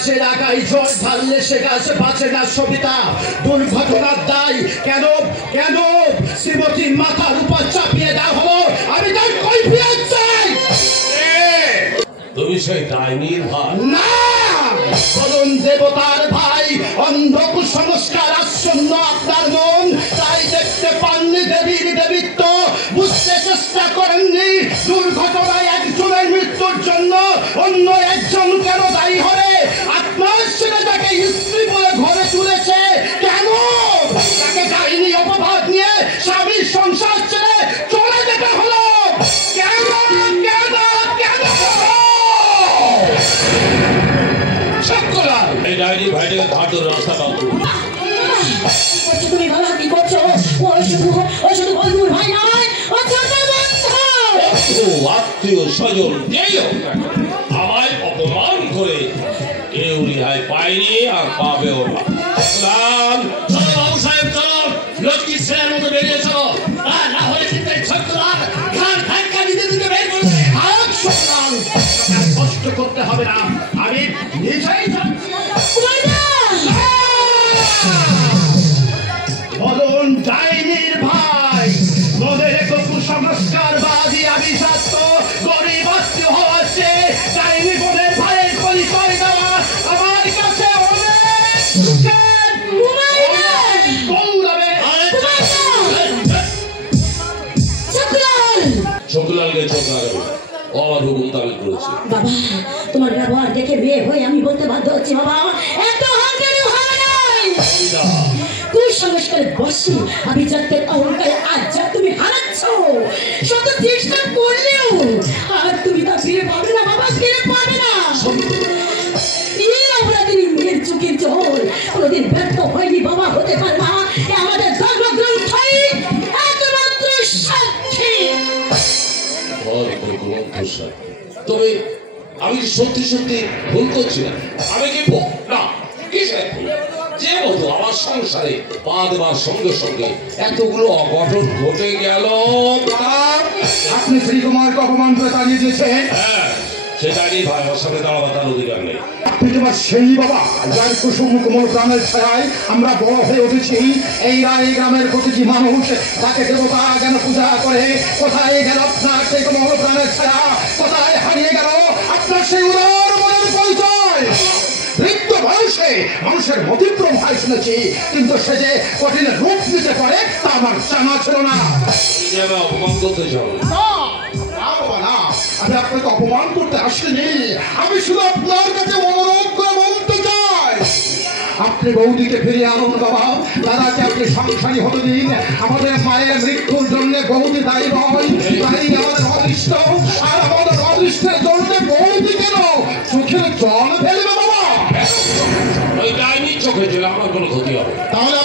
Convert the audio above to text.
গাছের আগায় জল ঢাললে সে গাছ বাঁচে না সবিতা। দুর্ঘটনার দায় কেন কেন শ্রীমতীর মাথার উপর চাপিয়ে দেওয়া হলো? আমি তার কৈফিয়ত চাই। তুমি সেই ডাইনির ভাই না, বলুন দেবতার ভাই। অন্ধ কুসংস্কার আচ্ছন্ন আপনার মন, তাই দেখতে পাননি দেবীর দেবীত্ব, বুঝতে চেষ্টা করেননি দুর্ঘটনায় একজনের মৃত্যুর জন্য অন্য একজন কেন দায়ী হবে। আপনার ছেলে তাকে স্ত্রী বলে ঘরে তুলেছে কেন? তাকে ডাইনি অপবাদ নিয়ে স্বামীর সংসার ছেড়ে চলে যেতে হলো কেন? কেন কেন? এই ডাইনি ভাইটাকে ঘাটের রাস্তা দাও। তুমি বাবা কি করছো? ও শুধু বন্ধুর ভাই নয়, ও ছোট বন্ধু। আত্মীয় স্বজন যেই হোক আমায় অপমান করে কেউ রেহাই পায়নি আর পাবেও না। চলো বাবু সাহেব, চলো লক্ষ্মী ছেলের মতো বেরিয়ে চলো, না হলে কিন্তু ছোট্টলাল ঘাট ধাক্কা দিতে দিতে বের করবে। কষ্ট করতে হবে না, আমি নিজেই বলুন ডাইনির ভাই। মনে রেখো কুসংস্কারবাদী আভিজাত্য গরিব আত্মীয় হওয়াছে ডাইনি বোনের ভাইয়ের পরিচয় দেওয়া আমার কাছে শকুলালকে চোখ লাগাবে, আমার হুকুম তামিল করেছে। বাবা তোমার ব্যবহার দেখে বিয়ে হয়ে আমি বলতে বাধ্য হচ্ছি বাবা, এত হাঙ্গামি হয় নাই। কুসংস্কারে বসে আভিজাত্যের অহংকারে আজ যা তুমি হারাচ্ছ, শত চেষ্টা করলেও আর তুমি তা ফিরে পাবে না বাবা, ফিরে পাবে না। এই অপরাধীর মেয়ের চোখের জল কোনোদিন ব্যর্থ হয়নি বাবা, হতে পারে না। আমাদের ধর্মগ্রন্থই একমাত্র সাক্ষী। তবে আমি সত্যি সত্যি ভুল করছি না। আমি কি না যে মতো আমার সংসারে পা দেওয়ার সঙ্গে সঙ্গে এতগুলো অঘটন ঘটে গেল। আপনি শ্রীকুমারকে অপমান করে তাড়িয়ে দিয়েছেন। হ্যাঁ, সেটা নিয়ে ভাই আমার সাথে দাঁড়াবার তার অধিকার নেই। আপনি তোমার সেই বাবা যার কুসুম কোমল প্রাণের ছায়ায় আমরা বড় হয়ে উঠেছি। এই গ্রামের প্রতিটি মানুষ তাকে দেবতা যেন পূজা করে। কোথায় গেল আপনার সেই কোমল প্রাণের ছায়া? কোথায় হারিয়ে গেল আপনার সেই উদার মনের পরিচয়? বৃদ্ধ বয়সে মানুষের মতিক্রম হয় শুনেছি, কিন্তু সে যে কঠিন রূপ নিতে পারে তা আমার জানা ছিল না। অপমান করতে চাও? আমি আপনাকে অপমান করতে আসিনি, আমি শুধু আপনার কাছে অনুরোধ করে বলতে চাই আপনি বৌদিকে ফিরিয়ে আনুন বাবা। দাদাকে আপনি সংসারী হতে দিন। আমাদের মায়ের মৃত্যুর জন্য বৌদি দায়ী নয়, দায়ী আমাদের অদৃষ্ট। আর আমাদের অদৃষ্টের জন্য বৌদি কেন চোখের জল ফেলবে বাবা? ওই ডাইনি চোখে দিলে আমার কোনো ক্ষতি হবে। তাহলে